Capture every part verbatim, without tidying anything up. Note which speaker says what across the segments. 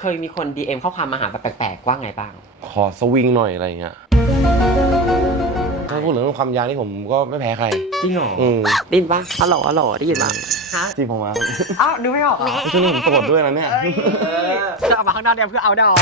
Speaker 1: เคยมีคน ดี เอ็ม ข้อความมาหาแบบแปลกๆว่าไงบ้าง
Speaker 2: ขอสวิงหน่อยอะไรเงี้ยถ้าพูดถึงความยาวนี่ผมก็ไม่แพ้ใคร
Speaker 1: จริงเหรอได้ยินป่ะฮัลโหลฮัลโหลได้ยินป่ะฮะ
Speaker 2: จริงผมมา
Speaker 1: อ้าวดูไม่ออก
Speaker 2: ช่วงนี้ผมโสดด้วยนะเนี่ย
Speaker 1: จะออกมาข้างนอกเดียวเพื่อเอาดอก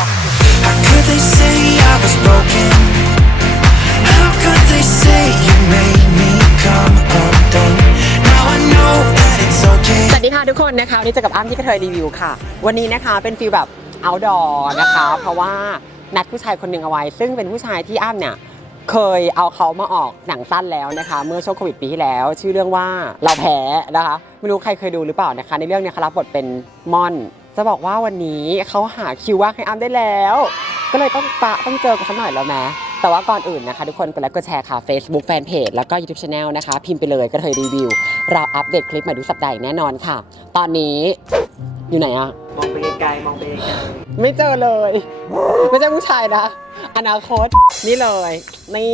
Speaker 1: สวัสดีค่ะทุกคนนะคะวันนี้เจอกับอ้ำที่กระเทยรีวิวค่ะวันนี้นะคะเป็นฟีลแบบ outdoor นะคะเพราะว่านัดผู้ชายคนหนึ่งเอาไว้ซึ่งเป็นผู้ชายที่อ้ำเนี่ยเคยเอาเขามาออกหนังสั้นแล้วนะคะเมื่อช่วงโควิดปีที่แล้วชื่อเรื่องว่าเราแพ้นะคะไม่รู้ใครเคยดูหรือเปล่านะคะในเรื่องนี้เขารับบทเป็นม่อนจะบอกว่าวันนี้เขาหาคิวว่างให้อ้ำได้แล้วก็เลยต้องปะต้องเจอกันสักหน่อยแล้วแม้แต่ว่าก่อนอื่นนะคะทุกคนกดไลค์กดแชร์ค่ะ Facebook Fanpage แล้วก็ YouTube Channel นะคะพิมพ์ไปเลยกระเทยรีวิวเราอัปเดตคลิปใหม่ทุกสัปดาห์แน่นอนค่ะตอนนี้อยู่ไหนอะ
Speaker 3: มองไปไกลมองไปไกล
Speaker 1: ไม่เจอเลยไม่ใช่ผู้ชายนะอนาคตนี่เลยนี่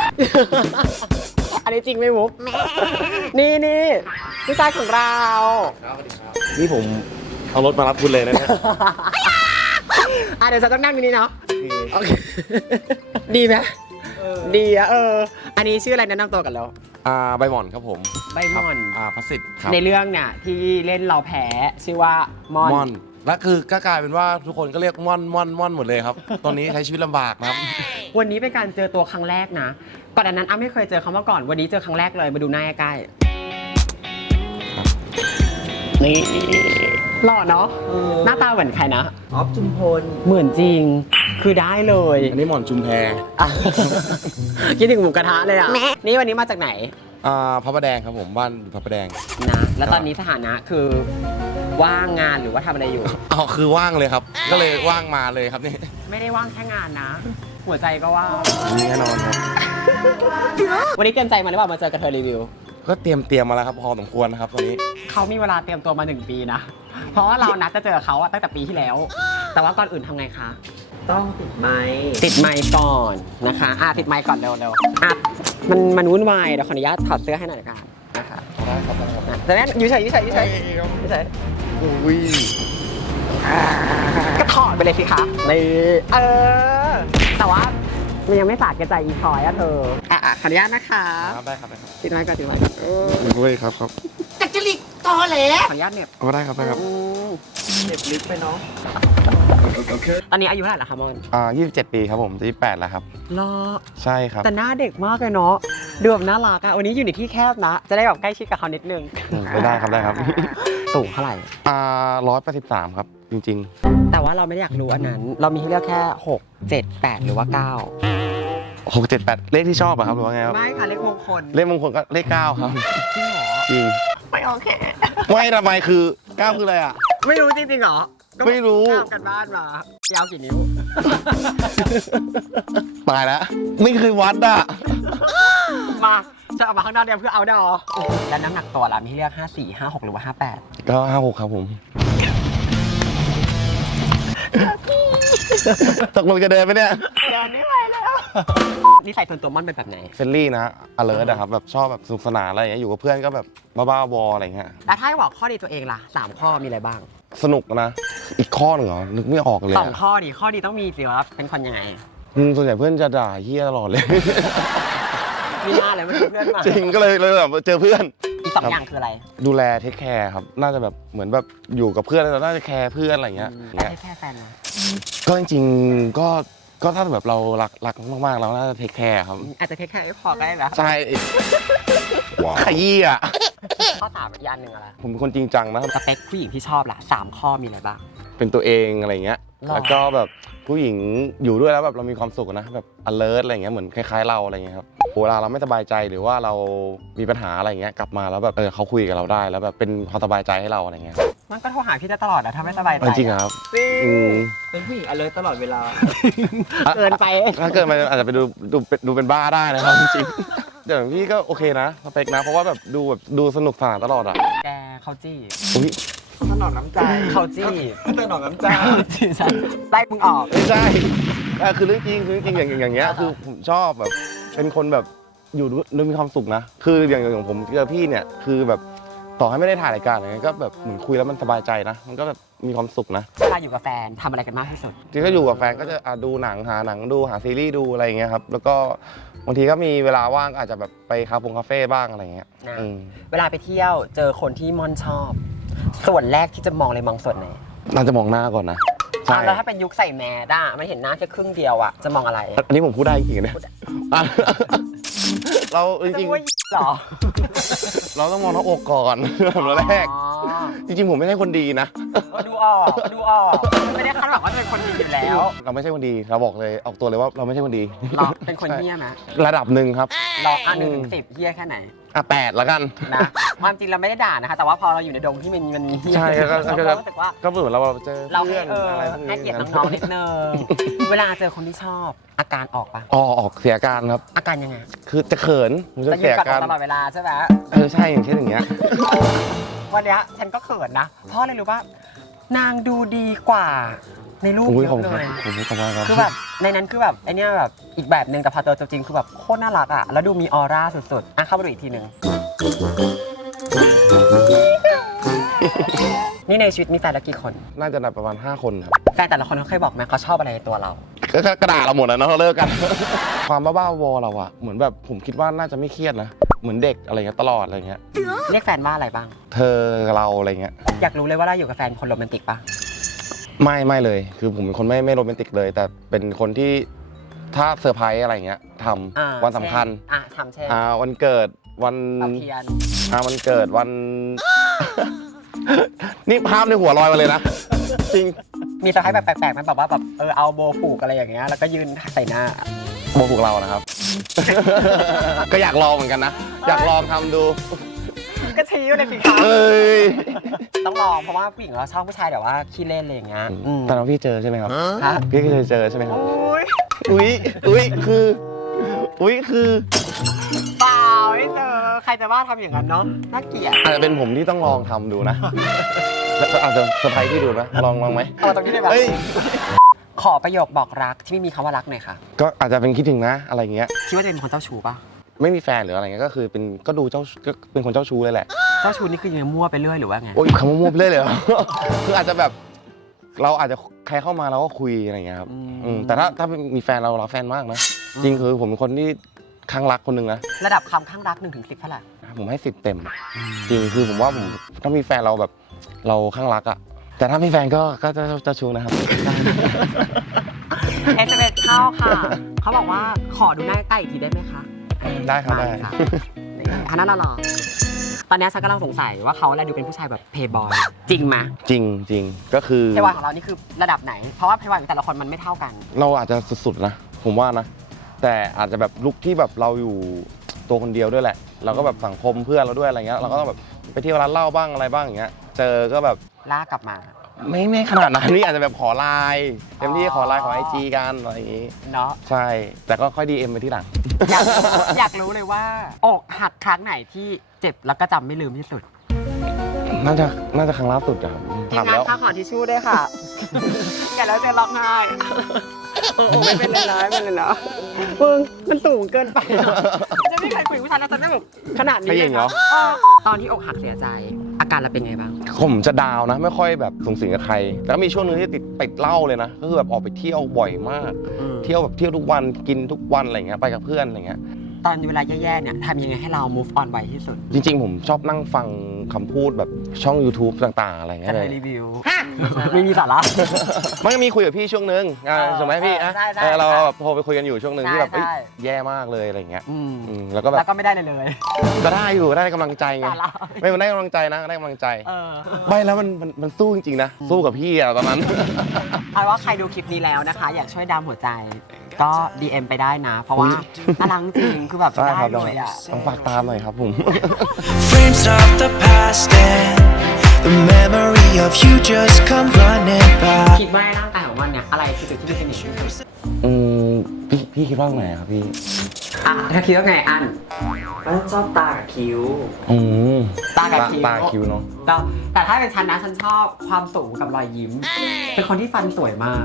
Speaker 1: อันนี้จริงไหมมุกนี่นี่ผู้ชายของเรา
Speaker 2: ครับสวัสดีครับนี่ผมเอารถมารับคุณเลยนะเนี่ย
Speaker 1: อ่ะเดี๋ยวจะต้องนั่งตรงนี้เนาะโอเคดีไหมดีอะเอออันนี้ชื่ออะไรแนะนำตัวกันแล้ว
Speaker 2: อ่าใบหม่อนครับผม
Speaker 1: ใบหม่อน
Speaker 2: อ่าพัสสิทธิ์ครับ
Speaker 1: ในเรื่องเนี่ยที่เล่นเราแพ้ชื่อว่าม่อน
Speaker 2: ม่อนและคือก็กลายเป็นว่าทุกคนก็เรียกม่อนม่อนม่อนหมดเลยครับตอนนี้ใช้ชีวิตลำบากนะครับ
Speaker 1: วันนี้เป็นการเจอตัวครั้งแรกนะก่อนนั้นอ้ำไม่เคยเจอเขามาก่อนวันนี้เจอครั้งแรกเลยมาดูหน้าใกล้นี่หล่อเนาะหน้าตาเหมือนใครนะ
Speaker 3: ออฟจุมพล
Speaker 1: เหมือนจริงคือได้เลย
Speaker 2: อันนี้หม่อนจุมแพ
Speaker 1: คิดถึงหมูกระทะเลยอ่ะนี่วันนี้มาจากไหน
Speaker 2: อ่าพระประแดงครับผมบ้านพระประแดง
Speaker 1: นะแล้วตอนนี้สถานะคือว่างงานหรือว่าทำอะไรอยู่
Speaker 2: อ๋อคือว่างเลยครับก็เลยว่างมาเลยครับนี่
Speaker 1: ไม่ได้ว่างแค่งานนะหัวใจก็ว่าง
Speaker 2: แน่นอนครับ
Speaker 1: วันนี้เตรียมใจมาหรือเปล่ามาเจอกระเทยรีวิว
Speaker 2: ก็เตรียมเตรียมมาแล้วครับพอสมควรนะครับตอนนี้
Speaker 1: เขามีเวลาเตรียมตัวมาหนึ่งปีนะเพราะว่าเรานัดจะเจอเขาตั้งแต่ปีที่แล้วแต่ว่าก่อนอื่นทำไงคะ
Speaker 3: ต้องติดไมค์
Speaker 1: ติดไมค์ก่อนนะคะอ่ะติดไมค์ก่อนเร็วๆอ่ะมันมันวุ่นวายเดี๋ยวขออนุญาตถอดเสื้อให้หน่อยนะคะนะคะ
Speaker 2: ได้ครับ
Speaker 1: แต่แม่ยืดเฉยยืดเฉยยืดเฉยยืดเฉย
Speaker 2: อุ้ย
Speaker 1: ก็ถอดไปเลยสิคะนี่เออแต่ว่ามันยังไม่สาดกระจายอีทอยอะเธออ่ะขออนุญาตนะคะ
Speaker 2: ได้ครับได้ครับ
Speaker 1: ติดไมค์ก่อนติดไมค์ก่อน
Speaker 2: โอ้ยครับครับ
Speaker 1: จักจริตตอแหลขออนุญาตเน็บ
Speaker 2: ก็ได้ครับได้ครับ
Speaker 3: เน็บลึกไปเนาะ
Speaker 1: ตอนนี้อายุเท่าไหร่ละคะมอน
Speaker 2: อ่ายี่สิบเจ็ดปีครับผมจะยี่สิบแปดแล้วครับ
Speaker 1: รอ
Speaker 2: ใช่ครับ
Speaker 1: แต่หน้าเด็กมากเลยเนาะดูแบบน่ารักอะวันนี้อยู่ในที่แคบนะจะได้แบบใกล้ชิดกับเขานิดนึง
Speaker 2: ได้ครับได้ครับ
Speaker 1: สูงเท่าไหร่
Speaker 2: อ่าร้อยแปดสิบสามครับจริง
Speaker 1: ๆแต่ว่าเราไม่ได้อยากรู้อันนั้นเรามีให้เลือกแค่หก เจ็ด แปดหรือว่าเก้า
Speaker 2: หก เจ็ด แปดเลขที่ชอบอะครับหรือว่าไงครับ
Speaker 1: ไม่ค่ะเลขมงคล
Speaker 2: เลขมงคลก็เลขเก้าครับ
Speaker 1: จริงเหรอ
Speaker 2: จริง
Speaker 1: ไม่โอเค
Speaker 2: ไม่ทำไมคือเก้าคืออะไรอะ
Speaker 1: ไม่รู้จริงๆเหรอ
Speaker 2: ไม่รู้
Speaker 1: ข้ามกันบ้านมายาวกี่นิ้ว
Speaker 2: ตายแล้วไม่เคยวัดอ่ะ
Speaker 1: มาจะออกมาข้างนอกเดียวเพื่อเอาดอแล้วน้ำหนักตัวล่ะมีให้เลือกห้าสี่ ห้าหกหรือว่าห้าแปด
Speaker 2: ก็ห้าหกครับผมตกลงจะเดินไหมเนี่ย
Speaker 1: เดินไม่ไหวแล้วนิสัยส่วนตัวมันเป็นแบบไหน
Speaker 2: เฟรนลี่นะอเลิร์ดอะครับแบบชอบแบบสนุกสนานอะไรอย่างเงี้ยอยู่กับเพื่อนก็แบบบ้าๆบออะไรเงี้ย
Speaker 1: แล้วถ้าให้บอกข้อดีตัวเองล่ะสามข้อมีอะไรบ้าง
Speaker 2: สนุกนะอีกข้อหนึ่งเหรอนึกไม่ออกเลย
Speaker 1: สองข้อดีข้อดีต้องมีสิว่าเป็นคนยังไง
Speaker 2: ส่วนใหญ่เพื่อนจะด่าเฮี้ยตลอดเลย
Speaker 1: มีมาเลยไม่เพื่อนมา
Speaker 2: จริงก็เลยเลยแบบเจอเพื่อน
Speaker 1: อีกสองอย่างคืออะไร
Speaker 2: ดูแลเทคแคร์ครับน่าจะแบบเหมือนแบบอยู่กับเพื่อนแล้วน่าจะแคร์เพื่อนอะไรเงี้ย
Speaker 1: เทคแคร์แฟน
Speaker 2: ก็จริงๆก็ก็ถ้าแบบเรารักรักมากๆเราน่าจะเทคแคร์ครับ
Speaker 1: อาจจะเทคแคร์ไม่พอก็ได้นะ
Speaker 2: ใช่ขยี้อ่ะ
Speaker 1: ข้อสามอีกอันหนึ่งอะไร
Speaker 2: ผมเป็นคนจริงจังนะ
Speaker 1: สเปคผู้หญิงที่ชอบล่ะสามข้อมีอะไรบ้าง
Speaker 2: เป็นตัวเองอะไรเงี้ยแล้วก็แบบผู้หญิงอยู่ด้วยแล้วแบบเรามีความสุขนะแบบ alert อะไรเงี้ยเหมือนคล้ายๆเราอะไรเงี้ยครับเวลาเราไม่สบายใจหรือว่าเรามีปัญหาอะไรเงี้ยกลับมาแล้วแบบเออเขาคุยกับเราได้แล้วแบบเป็นความสบายใจให้เราอะไรเงี้ย
Speaker 1: มันก็โทรหาพี่ได้ตลอดนะถ้าไม่สบายใจ
Speaker 2: จริงครับ
Speaker 3: เป็นผู้หญิง alert ตลอดเวลา
Speaker 1: เกินไป
Speaker 2: ถ้าเกินไปอาจจะไปดูดูดูเป็นบ้าได้นะครับจริงๆแต่พี่ก็โอเคนะสเปคนะเพราะว่าแบบดูแบบดูสนุกสนานตลอดอ่ะ
Speaker 1: แกเขาจี้
Speaker 3: ถนอมน้ำใจ
Speaker 1: เขาจี้
Speaker 3: ถนอมน้ำใจ
Speaker 1: จี้ฉันไล่มึงออก
Speaker 2: ไม่ใช่คือเรื่องจริงคือเรื่องจริงอย่างอย่างเงี้ยคือผมชอบแบบเป็นคนแบบอยู่ด้วยมีความสุขนะคืออย่างอย่างผมเจอพี่เนี่ยคือแบบโตต่อให้ไม่ได้ถ่ายรายการอะไรเงี้ยก็แบบเหมือนคุยแล้วมันสบายใจนะมันก็แบบมีความสุขนะ
Speaker 1: เวลาอยู่กับแฟนทำอะไรกันมากที่สุด
Speaker 2: ที่ก็อยู่กับแฟนก็จะอ่ะดูหนังหาหนังดูหาซีรีส์ดูอะไรอย่างเงี้ยครับแล้วก็บางทีก็มีเวลาว่างก็อาจจะแบบไปคาเฟ่คาเฟ่บ้างอะไรเงี้ย
Speaker 1: นะ
Speaker 2: อืม
Speaker 1: เวลาไปเที่ยวเจอคนที่ม่อนชอบ ส่วนแรกที่จะมองเลยมองส่วนไหน
Speaker 2: น่าจะมองหน้าก่อนนะใช่
Speaker 1: อ่ะแล้วถ้าเป็นยุคใส่แมสอะไม่เห็นหน้าแค่ครึ่งเดียวอะจะมองอะไร
Speaker 2: อันนี้ผมพูดได้จริงๆเนี่ยอ่ะเราจ
Speaker 1: จะ
Speaker 2: ริง
Speaker 1: ว่าหรอ
Speaker 2: ๆเราต้องมองหน้าอกก่อนอันดับแรก
Speaker 1: อ๋อ
Speaker 2: จริงๆผมไม่ใช่คนดีนะ
Speaker 1: ก็ดูออกดูออกไม่ได้คาดหวังว่าจะเป็นคนดีอยู่แล้ว
Speaker 2: เราไม่ใช่คนดีเราบอกเลยออกตัวเลยว่าเราไม่ใช่คนดี
Speaker 1: หรอเป็นคนเหี้ยไหม
Speaker 2: ระดับหนึ่งครับ
Speaker 1: รออ่ะหนึ่งถึงสิบเหี้ยแค่ไหน
Speaker 2: อ่ะแปดละกัน
Speaker 1: นะความจริงเราไม่ได้ด่านะคะ แต่ว่าพอเราอยู่ในดงที่มันมันมีเหี้ย
Speaker 2: ใช่ก็ก็ก็
Speaker 1: เรารู้สึกว่า
Speaker 2: ก็เหมือนเราเจอ
Speaker 1: เรา
Speaker 2: เพื่
Speaker 1: ให้
Speaker 2: อน
Speaker 1: เออ
Speaker 2: อะไรพวกนี้
Speaker 1: ให้เกียรติน้องๆนิดนึงเวลาเจอคนที่ชอบอาการออกปะ
Speaker 2: อ๋อออกเสียอาการครับ
Speaker 1: อาการยังไง
Speaker 2: คือจะเขินผมจะ
Speaker 1: จะยื
Speaker 2: เสี
Speaker 1: น
Speaker 2: ย
Speaker 1: กับ
Speaker 2: อาการ
Speaker 1: ตลอดเวลาใช่ไหม
Speaker 2: เออใช่อย่างเช่นอย่างเงี้ย
Speaker 1: วันเนี้ยฉันก็เขินนะเพราะอะไรรู้ป่ะนางดูดีกว่าในรูป
Speaker 2: อุ้ย
Speaker 1: เย
Speaker 2: ขอบ
Speaker 1: อะ
Speaker 2: คุณ
Speaker 1: เล
Speaker 2: ครับ
Speaker 1: ย
Speaker 2: ผมขอบคุณครับ
Speaker 1: คือแบบในนั้นคือแบบไอเนี้ยแบบอีกแบบหนึ่งแต่พอเจอตัวจริงคือแบบโคตรน่ารักอ่ะแล้วดูมีออร่าสุดๆอ่ะเข้าไปดูอีกทีหนึ่งนี่ในชีวิตมีแฟนแล้วกี่คน
Speaker 2: น่าจะนับประมาณห้าคนครับ
Speaker 1: แฟนแต่ละคนเขาเคยบอกไหมเขาชอบอะไรในตัวเรา
Speaker 2: ก็ก็กระดาษเราหมดแล้วเนาะเราเลิกกัน ความบ้าๆวอเราอะเหมือนแบบผมคิดว่าน่าจะไม่เครียดนะเหมือนเด็กอะไรเงี้ยตลอดอะไรเงี้ย
Speaker 1: เรียกแฟนว่าอะไรบ้าง
Speaker 2: เธอเราอะไรเงี้ย
Speaker 1: อยากรู้เลยว่าเราอยู่กับแฟนคนโรแมนติกปะ
Speaker 2: ไม่ไม่เลย คือผมเป็นคนไม่ไม่โรแมนติกเลย แต่เป็นคนที่ถ้าเซอร์ไพรส์อะไรเงี้ยท
Speaker 1: อ่า
Speaker 2: ำวันสำคัญ
Speaker 1: เช่นอ่ะทำเช่น
Speaker 2: อ่าวันเกิดวัน
Speaker 1: เป่าเทียน
Speaker 2: อ่าวันเกิดวัน นี่ภาพในหัวลอยมาเลยนะ จริง
Speaker 1: มีเซอร์ไพรส์แบบแปลกๆไหมแบบว่าแบบเออเอาโบผูกอะไรอย่างเงี้ยแล้วก็ยืนใส่หน้า
Speaker 2: โมผูกเรานะครับ ก็อยากลองเหมือนกันนะ อยากลองทำดู
Speaker 1: ก็ชี้อยู่ในฝีเท้า
Speaker 2: เอ้ย
Speaker 1: ต้องลองเพราะว่าผู้หญิงเราชอบผู้ชายแบบว่าขี้เล่นอะไรอย่างเงี้ยอืม
Speaker 2: ตอนนั้นพี่เจอใช่ไหมครับ
Speaker 1: ฮะ
Speaker 2: พี่เคยเจอใช่ไหมครับ
Speaker 1: อุ้ย
Speaker 2: อุ้ยอุ้ยคือ อุ้ยคือ
Speaker 1: เปล่าไม่เจอใครจะว่าทำอย่างนั้นเนาะน่าเกลียด
Speaker 2: อาจจะเป็นผมที่ต้องลองทำดูนะ แล้วอาจจะเซอร์ไพรส์พี่ดูนะลองลองไหม
Speaker 1: เอามาตรงนี้ได้ไหม
Speaker 2: เฮ้ย
Speaker 1: ขอประโยคบอกรักที่ไม่มีคำว่ารักหน่อยค่ะ
Speaker 2: ก็อาจจะเป็นคิดถึงนะอะไรเงี้ย
Speaker 1: คิดว่าจะเป็นคนเจ้าชู้ปะ
Speaker 2: ไม่มีแฟนหรืออะไรเงี้ยก็คือเป็นก็ดูเจ้าก็เป็นคนเจ้าชู้เลยแหละ
Speaker 1: เจ้าชู้นี่คือยังไงมั่วไปเรื่อยหรือว่าไง
Speaker 2: โอ้ยคำว่ามั่วไปเรื่อยเลยเหรอ คืออาจจะแบบ เราอาจจะใครเข้ามาเราก็คุยอะไรเงี้ยครับอืมแต่ถ้าถ้ามีแฟนเรารักแฟนมากนะ จริงคือผมเป็นคนที่ข้างรักคนหนึ่งนะ
Speaker 1: ระดับคำข้างรักหนึ่งถึงสิบเท่าไหร่
Speaker 2: ผมให้สิบเต็ม จริงคือผมว่าผมถ้ามีแฟนเราแบบเราข้างรักอะแต่ถ้ามีแฟนก็ก็จะเจ้าชู้นะครับ
Speaker 1: เอสเอ็มเอสเข้าค่ะ เขาบอกว่าขอดูหน้าใกล้อีกทีได้ไหมคะ
Speaker 2: ได้ครับได้
Speaker 1: มาเลยค่ะอันนั้นเราหรอตอนนี้ฉันกำลังสงสัยว่าเขาอะไรดูเป็นผู้ชายแบบเพย์บอยจริงไหม
Speaker 2: จริงจริงก็คือ
Speaker 1: เพย์บอยของเรานี่คือระดับไหน เพราะว่าเพย์บอยของแต่ละคนมันไม่เท่ากัน
Speaker 2: เราอาจจะสุดๆนะ ผมว่านะ แต่อาจจะแบบลุคที่แบบเราอยู่ตัวคนเดียวด้วยแหละ เราก็แบบสังคมเพื่อนเราด้วยอะไรเงี้ยเราก็ต้องแบบไปเที่ยวร้านเหล้าบ้างอะไรบ้างอย่างเงี้ยเจอก็แบบ
Speaker 1: ลากกลับมา
Speaker 2: ไม่ไม่ขนาดนั้นนี่อาจจะแบบขอไลน์เต็มที่ขอไลน์ขอไอจีกันอะไรอย่างงี้
Speaker 1: เนาะ
Speaker 2: ใช่ แต่ก็ค่อยดีเอ็มไปที่หลัง
Speaker 1: อยากอยากรู้เลยว่าอกหักครั้งไหนที่เจ็บแล้วก็จำไม่ลืมที่สุด
Speaker 2: น่าจะน่าจะครั้งล่าสุดอะครับ
Speaker 1: ทีม
Speaker 2: ถาม
Speaker 1: งาน
Speaker 2: แล้ว
Speaker 1: ค่าขอทิชชู่ด้วยค่ะ อย่าแล้วจะร้องไห้โอ้ไม่เป็นไรนะไม่เป็นไรนะมึงมันสูงเกินไปจะไม่มีใครคุยกับผู้ชายแล้วจะไม่แบบขนาดนี้
Speaker 2: ไม่
Speaker 1: เล
Speaker 2: ยิ
Speaker 1: ย
Speaker 2: งเหร
Speaker 1: นะ
Speaker 2: อ
Speaker 1: ตอนที่อกหักเสียใจ อาการเราเป็นไงบ้าง
Speaker 2: ผมจะดาวนะ ไม่ค่อยแบบสูงสิงกับใคร แล้วมีช่วงนึงที่ติดติดเหล้าเลยนะ ก็คือแบบออกไปเที่ยวบ่อยมาก เที่ยวแบบเที่ยวทุกวันกินทุกวันอะไรเงี้ยไปกับเพื่อนอะไรเงี้ย
Speaker 1: ตอนเวลาแย่ๆเนี่ยทำยังไงให้เรา move on ไวที่สุด
Speaker 2: จริงๆ ผมชอบนั่งฟังคำพูดแบบช่อง YouTube ต่างๆ อะไรเงี้
Speaker 1: จะ
Speaker 2: ยเล
Speaker 1: ได้
Speaker 2: ย
Speaker 1: รีวิวไม่มีสาระ
Speaker 2: มันก็มีคุยกับพี่ช่วงนึงอ่า
Speaker 1: เออ
Speaker 2: ใช่ไหมพี่อ่ะ
Speaker 1: ใช่ใช่
Speaker 2: เออเรา
Speaker 1: ใช่
Speaker 2: แบบโทรไปคุยกันอยู่ช่วงนึงที่แบบ
Speaker 1: ใช่
Speaker 2: เอ้ย
Speaker 1: ใช่
Speaker 2: แย่มากเลยอะไรเงี้ย
Speaker 1: อืม
Speaker 2: อืมแล้วก็แบ
Speaker 1: แล้ว
Speaker 2: บ
Speaker 1: ก็ไม่ได้เลยเลย
Speaker 2: ก็ได้อยู่ได้กำลังใจไง
Speaker 1: สาระ
Speaker 2: ไม่มันได้กำลังใจนะได้กำลังใจ
Speaker 1: เออ
Speaker 2: ไม่แล้วมันมันมันสู้จริงๆนะสู้กับพี่อะตอนนั้น
Speaker 1: เอาว่าใครดูคลิปนี้แล้วนะคะ อยากช่วยดามหัวใจ ก็ ดี เอ็ม ไปได้นะ เพราะว่าน่ารักจริงคือแบบ
Speaker 2: ได้
Speaker 1: ได้
Speaker 2: ครับ
Speaker 1: เลยอ่ะ
Speaker 2: ต้องฝากตามหน่อยครับผม
Speaker 4: Frames of the past and the memory of you just come running by.
Speaker 1: คิดว่าร่างกายของมันเนี่ยอะไรคือจุดที่เป็นสิ่งที่สุด
Speaker 2: อืมพี่พี่คิดว่าไงครับพี่
Speaker 1: อ่ะถ้าคิดว่าไงอันอันชอบตากับคิ้ว
Speaker 2: อืม
Speaker 1: ตากับคิ้ว
Speaker 2: ตาคิ้วเนาะ
Speaker 1: แต่แต่ถ้าเป็นฉันนะฉันชอบความสูงกับรอยยิ้ม เป็นคนที่ฟันสวยมาก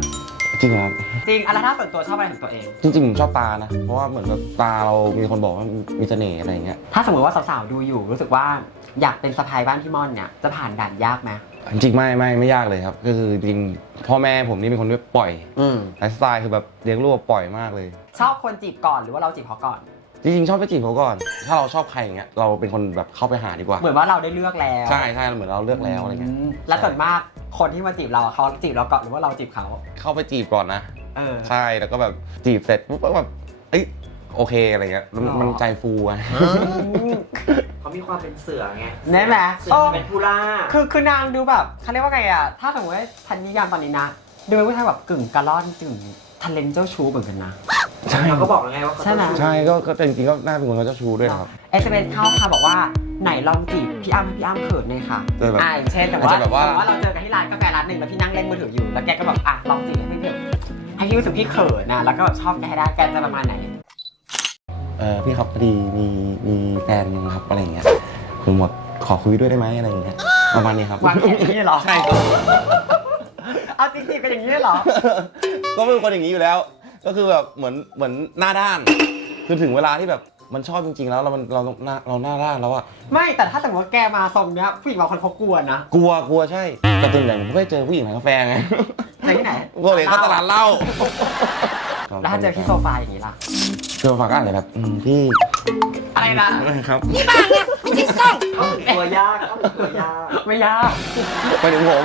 Speaker 2: จริงครับ
Speaker 1: จริงอะไรถ้าส่วนตัวชอบอะไรของตัวเอง
Speaker 2: จริงๆผมชอบตานะ เพราะว่าเหมือนแบบตาเรามีคนบอกว่ามีเสน่ห์อะไรอย่างเงี้ย
Speaker 1: ถ้าสมมติว่าสาวๆดูอยู่รู้สึกว่าอยากเป็นสะพายบ้านพี่ม่อนเนี่ยจะผ่านด่านยากไหม
Speaker 2: จริงๆไม่ไม่ไม่ยากเลยครับก็คือจริงพ่อแม่ผมนี่เป็นคนที่ปล่อย
Speaker 1: อืม
Speaker 2: ไลฟ์สไตล์คือแบบเลี้ยงลูกปล่อยมากเลย
Speaker 1: ชอบคนจีบก่อนหรือว่าเราจีบเขาก่อน
Speaker 2: จริงๆชอบไปจีบเขาก่อน ถ้าเราชอบใครอย่างเงี้ยเราเป็นคนแบบเข้าไปหาดีกว่า
Speaker 1: เหมือนว่าเราได้เลือกแล้ว
Speaker 2: ใช่ใช่เหมือนเราเลือกแล้วอะไรเงี้ย
Speaker 1: มและส่วนมากคนที่มาจีบเราอะเขาจีบเราก่อนหรือว่าเราจีบเขา
Speaker 2: เข้าไปจีบก่อนนะ
Speaker 1: เออ
Speaker 2: ใช่แล้วก็แบบจีบเสร็จปุ๊บก็แบบเอ้ยโอเคอะไรเงี้ยมัน
Speaker 1: หรอ
Speaker 2: มันใจฟูอะ
Speaker 3: เขามีความเป็นเสือไง
Speaker 1: แน่ไหม
Speaker 3: เสือจะเป็นผู้ล่า
Speaker 1: คือคือนางดูแบบเขาเรียกว่าไงอ่ะถ้าสมมติว่าพันนิยามตอนนี้นะดูเป็นผู้ชายแบบกึ่งกะล่อนกึ่งทะเลนเจ้าชู้เหมือนกันนะ
Speaker 2: ใช่
Speaker 3: เราก็บอกแล้วไงว่าเขา
Speaker 1: ใช่ไหม
Speaker 2: ใช่ก็ก็จริงๆก็น่าเป็นคนเขาเจ้าชู้ด้วยนะครับ
Speaker 1: เอสเอ็มเข้าค่ะบอกว่าไหนลองจีบพี่อ้ำให้พี่อ้ำเขินเลยค่ะ
Speaker 2: เออแบบ
Speaker 1: อ่าอย่างเช่นแต่
Speaker 2: อาจ
Speaker 1: ว่า
Speaker 2: จะแบบว่า
Speaker 1: แต่ว่าเราเจอกันที่ร้านกาแฟร้านหนึ่งแล้วพี่นั่งเล่นมือถืออยู่แล้วแกก็แบบอ่ะลองจีบให้พี่แบบให้พี่รู้สึกพี่เขินนะแล้วก็แบบชอบแกให้ได้แกจะประมาณไหน
Speaker 2: เออพี่ครับพอดีมีมีแฟนยังครับอะไรอย่างเงี้ยผมแบบขอคุยด้วยได้ไหมอะไรอย่างเงี้ยประมาณนี้ครับ
Speaker 1: วางแผนอย่างนี้เหรอ
Speaker 2: ใช่ครับ
Speaker 1: เอาจริงๆเป็นอย่างนี้เหรอ
Speaker 2: ก็เป็นคนอย่างนี้อยู่แล้ว ก็คือแบบเหมือนเหมือนหน้าด้าน คือถึงเวลาที่แบบมันชอบจริงๆแล้วเรามันเราหน้าเราหน้าด้านแล้วอะ
Speaker 1: ไม่แต่ถ้าสมมติว่าแกมาทรงเนี้ยผู้หญิงบางคนเขากลัวนะ
Speaker 2: กลัวกลัวใช่แต่ส่วนใหญ่ผมไม่เจอผู้หญิงร้านกาแฟไง
Speaker 1: เจอที่ไหน
Speaker 2: ปกติเขาตลาดเหล้า
Speaker 1: แล้วถ้าเจอที่โซฟาอย่างนี้ล่ะ
Speaker 2: เจอฝากอ่านเลยแบบอืมพี่
Speaker 1: อะไรนะ
Speaker 2: ครับ
Speaker 3: เขาถึงตัวยากเขาถึงตัวยาก
Speaker 1: ไม่ยาก
Speaker 2: ไปถึงผม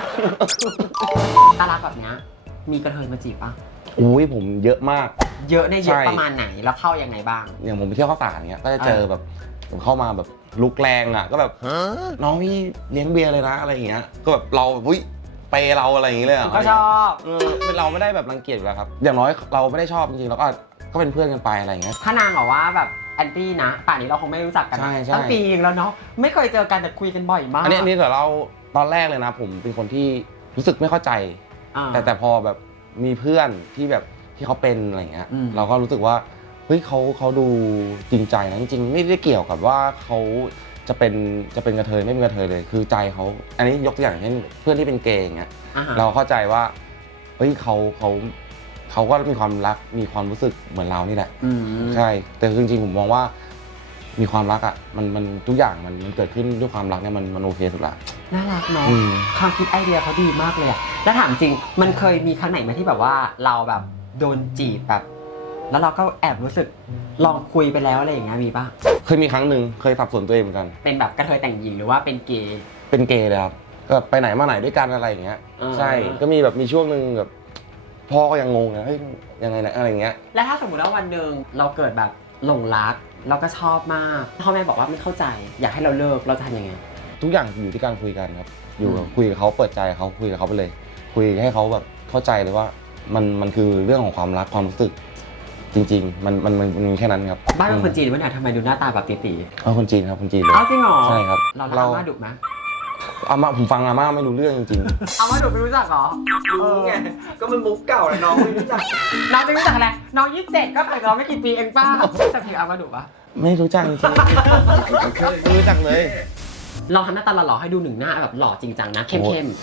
Speaker 1: ตาลักแบบเนี้ยมีกระเทยมาจีบปะ
Speaker 2: อุ้ยผมเยอะมาก
Speaker 1: เยอะได้เยอะ
Speaker 2: ใช่
Speaker 1: ประมาณไหนแล้วเข้ายังไงบ้าง
Speaker 2: อย่างผมไปเที่ยวข้าวสารเงี้ยก็จะเจอแบบผมเข้ามาแบบลุกแรงอ่ะก็แบบน้องพี่เลี้ยงเบียร์เลยนะอะไรอย่างเงี้ยก็แบบเราแบบอุ้ยเปย์เราอะไรอย่างเงี้ยเลยอ่ะ
Speaker 1: ก็ชอบ
Speaker 2: เออเป็นเราไม่ได้แบบรังเกียจอยู่แล้วครับอย่างน้อยเราไม่ได้ชอบจริงๆเราก็ก็เป็นเพื่อนกันไปอะไรอย่างเงี้ย
Speaker 1: ถ้านางบอกว่าแบบแอนตี้นะป่านนี้เราคงไม่รู้จักกัน
Speaker 2: ใช่ใช่
Speaker 1: ตั้งปีนึงแล้วเนาะไม่เคยเจอกันแต่คุยกันบ่อยมาก
Speaker 2: อันนี้อันนี้เดี๋ยวเราตอนแรกเลยนะ ผมเป็นคนที่รู้สึกไม่เข้าใจ
Speaker 1: อ่า
Speaker 2: แต่แต่พอแบบมีเพื่อนที่แบบที่เขาเป็นอะไรอย่างเงี้ย
Speaker 1: อืม
Speaker 2: เราก็รู้สึกว่าเฮ้ยเขาเขาดูจริงใจนะจริงๆไม่ได้เกี่ยวกับว่าเขาจะเป็นจะเป็นกระเทยไม่เป็นกระเทยเลย คือใจเขาอันนี้ยกตัวอย่างเช่นเพื่อนที่เป็นเกย์อย่างเงี้ย
Speaker 1: อ่าฮะ
Speaker 2: เราเข้าใจว่าเฮ้ยเขาเขาเขาก็มีความรักมีความรู้สึกเหมือนเรานี่แหละ
Speaker 1: อืม
Speaker 2: ใช่ แต่จริงๆผมมองว่ามีความรักอ่ะมันมันทุกอย่างมันมันเกิดขึ้นด้วยความรักเนี่ยมันมันโอเคสุดละ
Speaker 1: น่ารักเนาะ
Speaker 2: อืม
Speaker 1: ความคิดไอเดียเขาดีมากเลยอะแล้วถามจริงมันเคยมีครั้งไหนไหมที่แบบว่าเราแบบโดนจีบแบบ แล้วเราก็แอบรู้สึกลองคุยไปแล้วอะไรอย่างเงี้ยมีปะ
Speaker 2: เคยมีครั้งหนึ่งเคยสับสนตัวเองเหมือนกัน
Speaker 1: เป็นแบบกระเทยแต่งหญิงหรือว่าเป็นเกย์
Speaker 2: เป็นเกย์เลยครับก็ไปไหนมาไหนด้วยกันอะไรอย่างเงี้ย
Speaker 1: อ่า
Speaker 2: ใช่ก็มีแบบมีช่วงหนึ่งแบบพ่อก็ยังงงนะเฮ้ยยังไงนะอะไรอย่างเงี้ย
Speaker 1: แล้วถ้าสมมติว่าวันหนึ่งเราเกิดแบบหลงรักเราก็ชอบมากพ่อแม่บอกว่าไม่เข้าใจ อยากให้เราเลิกเราจะทำยังไง
Speaker 2: ทุกอย่างอยู่ที่การคุยกันครับอยู่กับ
Speaker 1: อืม
Speaker 2: คุยกับเขาเปิดใจเขาคุยกับเขาไปเลย คุยให้เขาแบบเข้าใจเลยว่ามันมันคือเรื่องของความรักความรู้สึก จริง ๆ มันมันมันมันมีแค่นั้นครับ
Speaker 1: บ้านเป็นคนจีนหรือว่าเนี่ยทำไมดูหน้าตาแบบตี
Speaker 2: เอาคนจีนครับคนจีนเล
Speaker 1: ๆ
Speaker 2: ย
Speaker 1: เอาจริงเหรอ
Speaker 2: ใช่ครับ
Speaker 1: เรา
Speaker 2: เรา
Speaker 1: เรามาดุไหม
Speaker 2: อาม่าผมฟังอาม่าไม่รู้เรื่องจริง
Speaker 1: เอามาดุไม่รู้จักเหรอ
Speaker 3: รู้ไงก็มันมุกเก่าแล้วน้องไม่รู้จัก
Speaker 1: น้องจะรู้จักอะไรน้องยี่สิบเจ็ดก็เกิดเราไม่กี่ปีเองป้าแต่เพลงเอามาดุปะ
Speaker 2: ๆ ไม่รู้จักจริงๆไม่รู้จักเลย
Speaker 1: ลองทำหน้าตาหล่อๆให้ดูหนึ่งหน้าแบบหล่อจริงจังนะเข้มๆ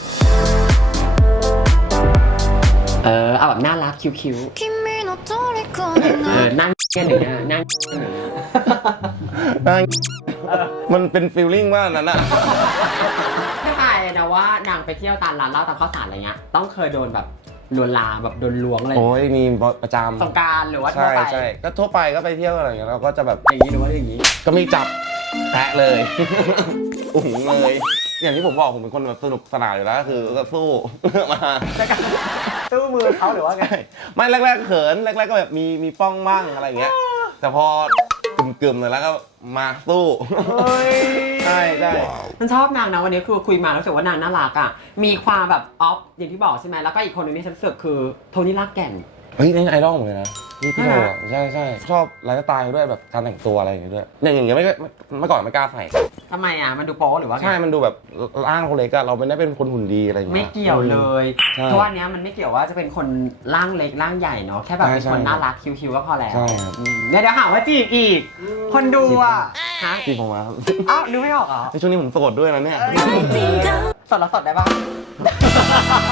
Speaker 1: เออเอาแบบน่ารักคิ้วๆ
Speaker 5: 君の虜に
Speaker 1: เอ
Speaker 5: な
Speaker 1: อนั่งแค่หนึ่งหน้านั่งหนึ่ง
Speaker 2: มันเป็นฟีลลิ่งว่านั้นอะ
Speaker 1: ถ้าทายเลยนะว่านางไปเที่ยวตามร้านเหล้าตามข้าวสารอะไรเงี้ยต้องเคยโดนแบบลวนลามแบบโดนลวงอะไร
Speaker 2: โอ้ยมีประจ
Speaker 1: สงกรารหรือว่า
Speaker 2: ำ
Speaker 1: ทั่ว
Speaker 2: ใช่
Speaker 1: ไป
Speaker 2: ใช่ก็ทั่วไปก็ไปเที่ยวอะไรอย่างเงี้ยเราก็จะแบบ
Speaker 1: อย่างนี้หรือว่าอย่างนี้
Speaker 2: ก็มีจับแตะเลย อุ้งเลย อย่างที่ผมบอกผมเป็นคนแบบสนุกสนานอยู่แล้วก็คือก็สู้ มา
Speaker 1: ในการตู้มือเขาหรือว่าไง
Speaker 2: ไม่แรกๆเขินแรกๆก็แบบมีมีป้องมั่งอะไรอย่างเงี้ย แต่พอกึ่มๆเลยแล้วก็มาสู้
Speaker 1: เฮ้ย
Speaker 2: ใช่ใช่
Speaker 1: มันชอบนางนะวันนี้คือคุยมาแล้วรู้สึกว่านางน่ารักอ่ะมีความแบบออฟอย่างที่บอกใช่ไหมแล้วก็อีกคนหนึงที่ฉันรู้สึกคือโทนี่ลากแก่น
Speaker 2: เฮ้ยนี่ไอดอลเหมือนกันนะพี่พี่โท
Speaker 1: ใช่ไหม
Speaker 2: อะใช่ใช่ชอบไลฟ์สไตล์เขาด้วยแบบการแต่งตัวอะไรอย่างเงี้ยด้วยอย่างอย่างเงี้ยไม่ไม่เมื่อก่อนไม่กล้าใส่
Speaker 1: ทำไมอ่ะมันดูโป๊หรือว่าไง
Speaker 2: ใช่มันดูแบบร่างเขาเล็กอะเราไม่ได้เป็นคนหุ่นดีอะไรอย่าง
Speaker 1: ไม่
Speaker 2: เงี้ย
Speaker 1: เกี่ยวเลย
Speaker 2: ใช่
Speaker 1: เพราะว่าอันเนี้ยมันไม่เกี่ยวว่าจะเป็นคนร่างเล็กร่างใหญ่เนาะแค่แบบเป็น
Speaker 2: ใช่
Speaker 1: คน
Speaker 2: ใช่
Speaker 1: น่ารักคิ้วๆก็พอแล้ว
Speaker 2: ใช่ครับ
Speaker 1: อืมเดี๋ยวเดี๋ยวหาว่าจีบอีก คนดูอ่ะฮะ
Speaker 2: พี่ผมมาครับ
Speaker 1: อ้าวนึกไม่ออกเหรอ
Speaker 2: ในช่วงนี้ผมโสดด้วยนะเนี่ย
Speaker 1: สดแล้วสดได้ปะ